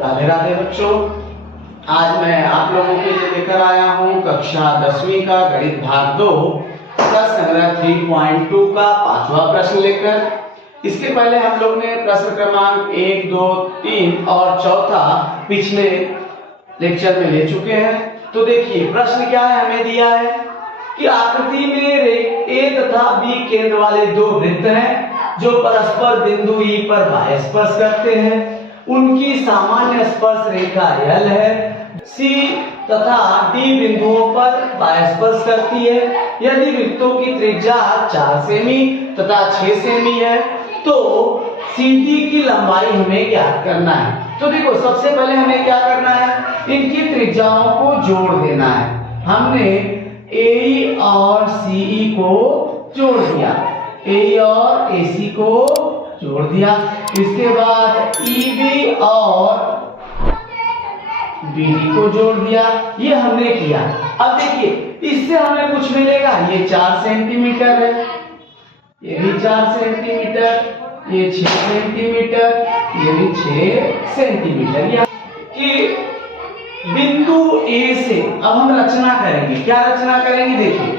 राधे राधे बच्चों, आज मैं आप लोगों के लिए लेकर आया हूं कक्षा 10वीं का गणित भाग 2 प्रश्न संग्रह 3.2 का 5वां प्रश्न लेकर। इसके पहले हम लोग ने प्रश्न क्रमांक 1, 2, 3 और चौथा पिछले लेक्चर में ले चुके हैं। तो देखिए प्रश्न क्या है, हमें दिया है कि आकृति में ए तथा बी केंद्र वाले दो वृत्त हैं जो परस्पर बिंदु ई पर बाह्य स्पर्श करते हैं। उनकी सामान्य स्पर्श रेखा L है। C तथा D बिंदुओं पर बाह्य स्पर्श करती है। यदि वृत्तों की त्रिज्या 4 सेमी तथा 6 सेमी है तो CD की लंबाई हमें ज्ञात करना है। तो देखो सबसे पहले हमें क्या करना है, इनकी त्रिज्याओं को जोड़ देना है। हमने AE और CE को जोड़ दिया, AE और AC को जोड़ दिया। इसके बाद EB और BD को जोड़ दिया, ये हमने किया। अब देखिए इससे हमें कुछ मिलेगा, ये 4 सेंटीमीटर है, ये भी 4 सेंटीमीटर, ये 6 सेंटीमीटर, ये भी 6 सेंटीमीटर। या कि बिंदु A से अब हम रचना करेंगे। क्या रचना करेंगे, देखिए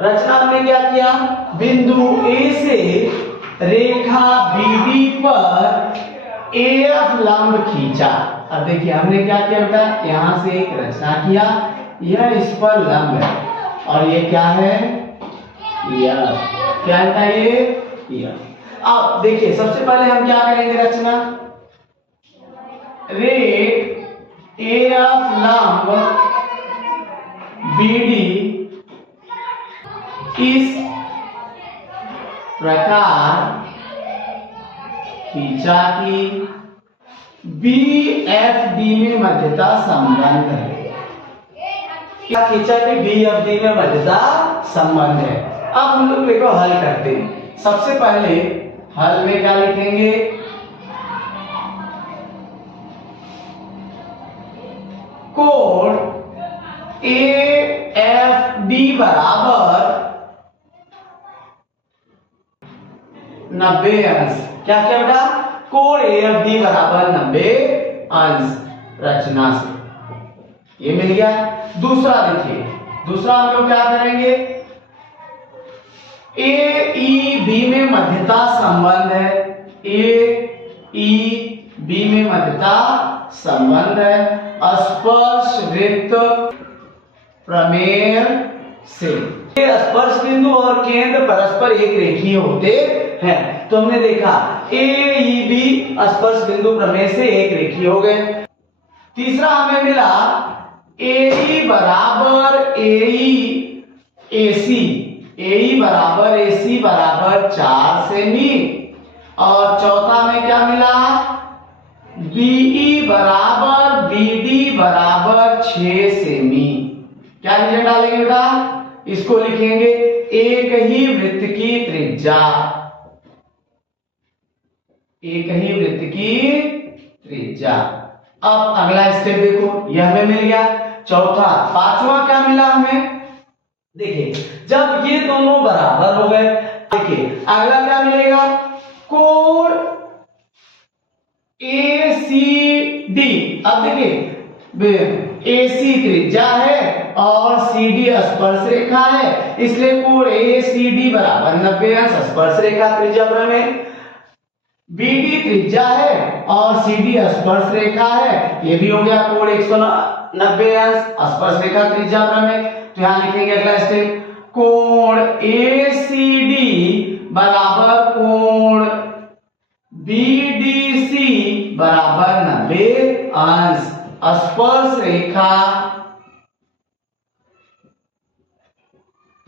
रचना हमने क्या किया, बिंदु A से रेखा BD पर AF लंब खींचा। अब देखिए हमने क्या किया बेटा, यहां से एक रचना किया, यह इस पर लंब है और ये क्या है, यह क्या है, ये अब देखिए सबसे पहले हम क्या करेंगे, रचना रेख AF लंब BD इस प्रकार खींचा कि BFD में मध्यता संबंध है। क्या खींचा कि BFD में मध्यता संबंध है। अब हम लोग देखो हल करते हैं। सबसे पहले हल में क्या लिखेंगे, कोण AFD बराबर 90 अंश। क्या क्या बेटा, कोण AFD बराबर 90 अंश रचना से ये मिल गया। दूसरा देखिए, दूसरा हम लोग क्या करेंगे, AEB में मध्यता संबंध है, AEB में मध्यता संबंध है स्पर्श वृत्त प्रमेय से। स्पर्श बिंदु और केंद्र परस्पर एक रेखीय होते हैं। तो हमने देखा AEB स्पर्श बिंदु प्रमेय से एक रेखीय हो गए। तीसरा हमें मिला AE बराबर AE बराबर AC बराबर 4 सेमी। और चौथा में क्या मिला, BE बराबर BD बराबर 6 सेमी। क्या रिजल्ट डालेंगे बेटा, इसको लिखेंगे एक ही वृत्त की त्रिज्या, एक ही वृत्त की त्रिज्या। अब अगला स्टेप देखो, यह हमें मिल गया। चौथा, पांचवा क्या मिला हमें, देखिए जब ये दोनों बराबर हो गए, देखिए अगला क्या मिलेगा, कोण ACD। अब देखिए AC त्रिज्या है और CD स्पर्श रेखा है, इसलिए कोण ACD बराबर 90 अंश स्पर्श रेखा त्रिज्या प्रमेय। BD त्रिज्या है और CD स्पर्श रेखा है, ये भी हो गया कोण 190 अंश स्पर्श रेखा त्रिज्या प्रमेय। तो यहां लिखेंगे अगला स्टेप, कोण ACD बराबर कोण BDC बराबर 90 अंश स्पर्श रेखा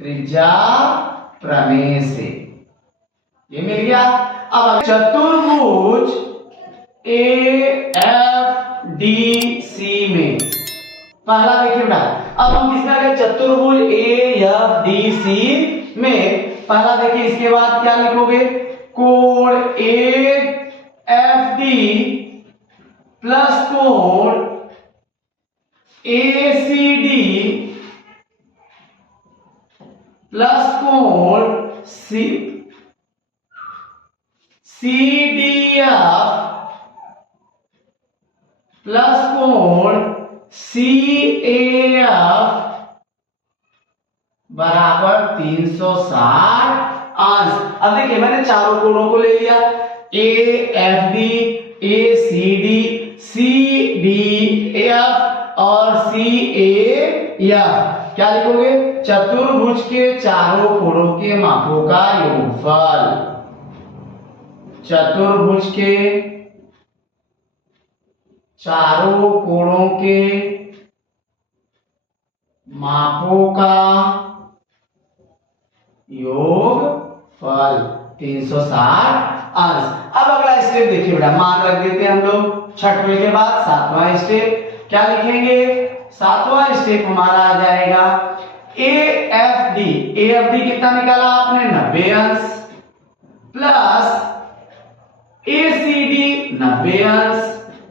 त्रिज्या प्रमेय से ये मिल गया। अब चतुर्भुज AFDC में पहला देखिए बेटा, अब हम किसका करें, चतुर्भुज AFDC में पहला देखिए, इसके बाद क्या लिखोगे, कोण AFD प्लस कोण ACD प्लस कोण CDF प्लस कोण CAF बराबर 360 अंश। अब देखिए मैंने चारों कोणों को ले लिया, AFD, ACD, CDF और CAF। क्या लिखोगे? चतुर्भुज के चारों कोणों के मापों का योगफल। चतुर्भुज के चारों कोणों के मापों का योगफल 360 अंश। अब अगला स्टेप देखिए बेटा, मान रख देते हैं हम लोग। छठवें के बाद सातवां स्टेप क्या लिखेंगे? सातवां स्टेप हमारा आ जाएगा AFD। AFD कितना निकाला आपने? 90 अंश प्लस ACD 90 अंश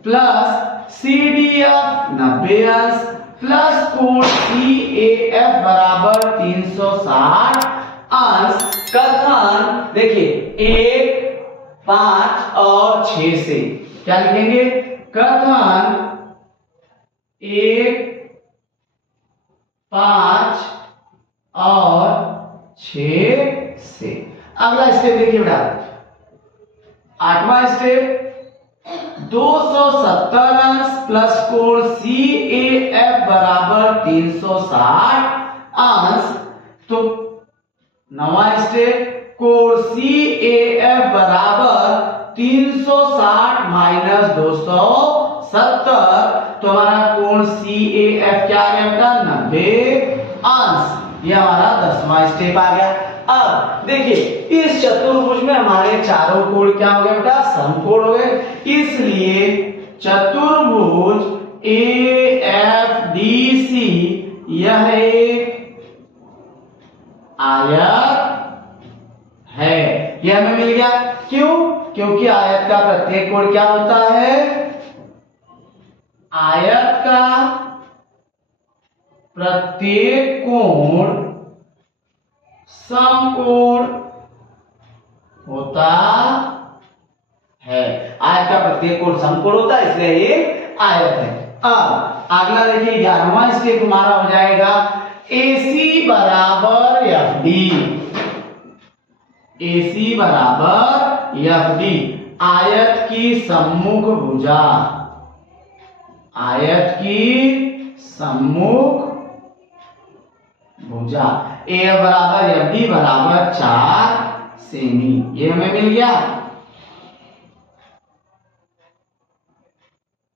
प्लस CDF 90 अंश प्लस कोण CAF बराबर 360 अंश। कथन देखिए 1, 5 और 6 से क्या लिखेंगे? कथन 1, 5 और 6 से। अगला स्टेप देखिए बेटा, आठवां स्टेप 270 अंश प्लस कोण CAF बराबर 360 अंश। तो नवा स्टेप कोण CAF बराबर 360 माइनस 270। तो हमारा कोण CAF क्या आ गया बेटा? 90 अंश। ये हमारा 10वां स्टेप आ गया। अब देखिए इस चतुर्भुज में हमारे चारों कोण क्या हो गए बेटा? समकोण हो गए। इसलिए चतुर्भुज AFDC यह एक आयत है। यह हमें मिल गया। क्यों? क्योंकि आयत का प्रत्येक कोण क्या होता है? आयत का प्रत्येक कोण समकोण होता है। आयत का प्रत्येक कोण समकोण होता है, इसलिए ये आयत है। अब अगला देखिए 11वां स्टेप हमारा हो जाएगा AC बराबर FD। AC बराबर FD आयत की सम्मुख भुजा। आयत की सम्मुख भुजा AF बराबर FD बराबर 4 सेमी। ये हमें मिल गया।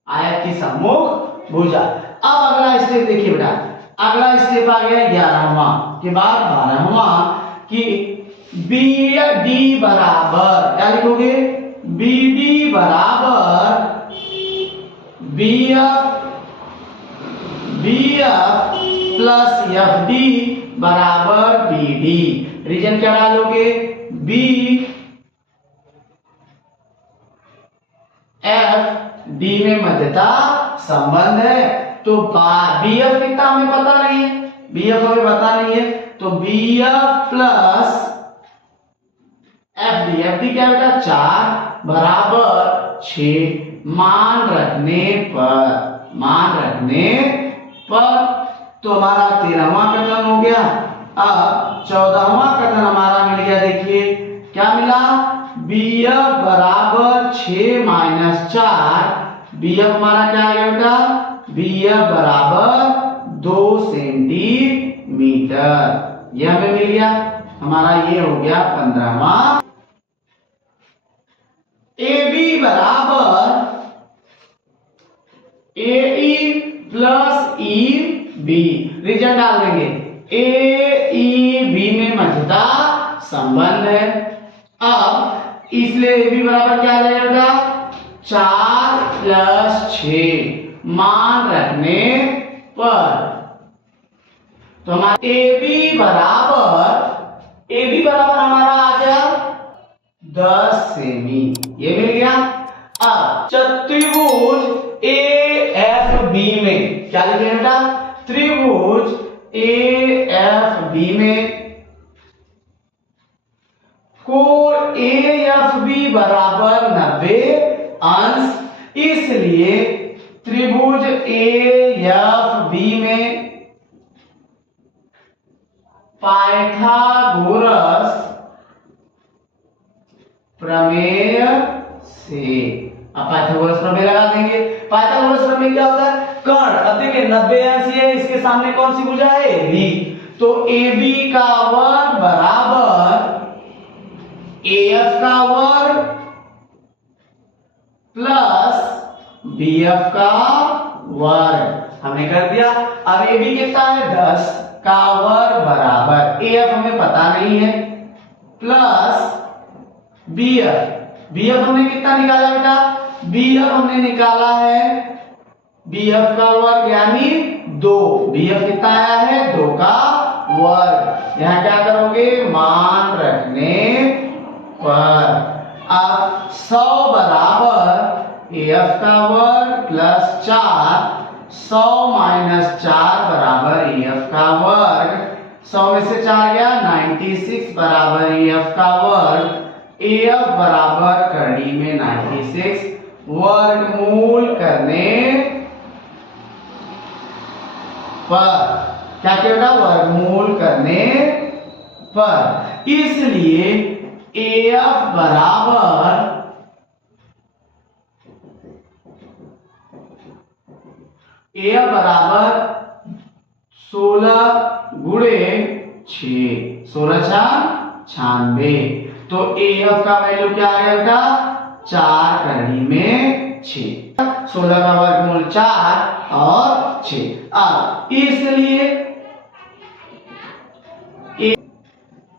आयत की सम्मुख भुजा। अब अगला स्टेप देखिए बेटा, अगला स्टेप आ गया 11वां के बाद 12वां कि BD बराबर क्या लिखोगे? BD बराबर BF प्लस FD बराबर BD। रीजन क्या डालोगे? BF D में मध्यता संबंध है। तो BF कितना हमें पता नहीं है, BF हमें पता नहीं है। तो BF प्लस FD क्या बेटा? 4 बराबर 6। मान रखने पर तो हमारा 13वां कथन हो गया। अब 14वां कथन हमारा मिल गया। देखिए क्या मिला? BF बराबर 6 माइनस 4। BF हमारा क्या आ गया बेटा? BF बराबर 2 सेंटीमीटर। यह हमें मिल गया। हमारा ये हो गया 15वां। AB बराबर AE प्लस EB। रीजन डाल देंगे। AEB में मध्यता संबंध है। अब इसलिए AB बराबर क्या आ जाएगा बेटा? 4 प्लस 6 मान रखने पर। तो हमारा AB बराबर हमारा आ गया 10 सेमी। ये मिल गया। अब चतुर्भुज AFB में क्या लिखेंगे बेटा? त्रिभुज AFB में कोण AFB बराबर 90 अंश, इसलिए त्रिभुज AFB में पाइथागोरस प्रमेय से, अब पाइथागोरस प्रमेय लगा देंगे। पाइथागोरस प्रमेय क्या होता है? कर्ण, अब देखिए 90 अंश है, इसके सामने कौन सी भुजा है? AB, तो AB का वर्ग बराबर AF का वर्ग प्लस BF का वर्ग, हमने कर दिया। अब AB कितना है? 10 का वर्ग बराबर AF हमें पता नहीं है प्लस BF हमने कितना निकाला बेटा? BF हमने निकाला है BF का वर्ग यानी 2, BF कितना आया है? 2 का वर्ग। यहां क्या करोगे? मान रखने पर अब 100 बराबर AF का वर्ग प्लस 4, 100 माइनस 4 बराबर AF का वर्ग, 100 में से 4 गया 96 बराबर AF का वर्ग, AF बराबर कड़ी में 96, वर्गमूल करने पर क्या कहता? वर्गमूल करने पर, इसलिए AF बराबर 16 गुणे 6, 16 6 96, तो AF का वैल्यू क्या आ गया बेटा? 4 कड़ी में 6, 16 का वर्गमूल 4 और 6। अब इसलिए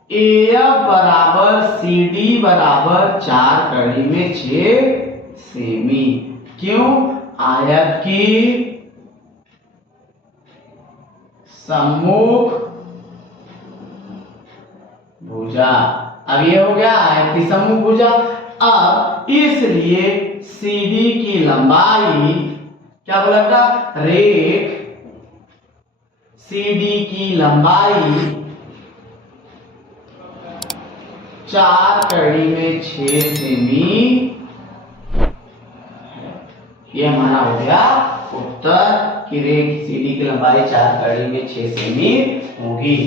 AF बराबर CD बराबर 4 कड़ी में 6 सेमी। क्यों? आयत की सम्मुख भुजा, अब ये हो गया आयत की सम्मुख भुजा। अब इसलिए CD की लंबाई क्या बोला था? रेख CD की लंबाई 4 कड़ी में 6 सेमी, ये हमारा हो गया उत्तर कि रेख CD की लंबाई 4 कड़ी में 6 सेमी होगी।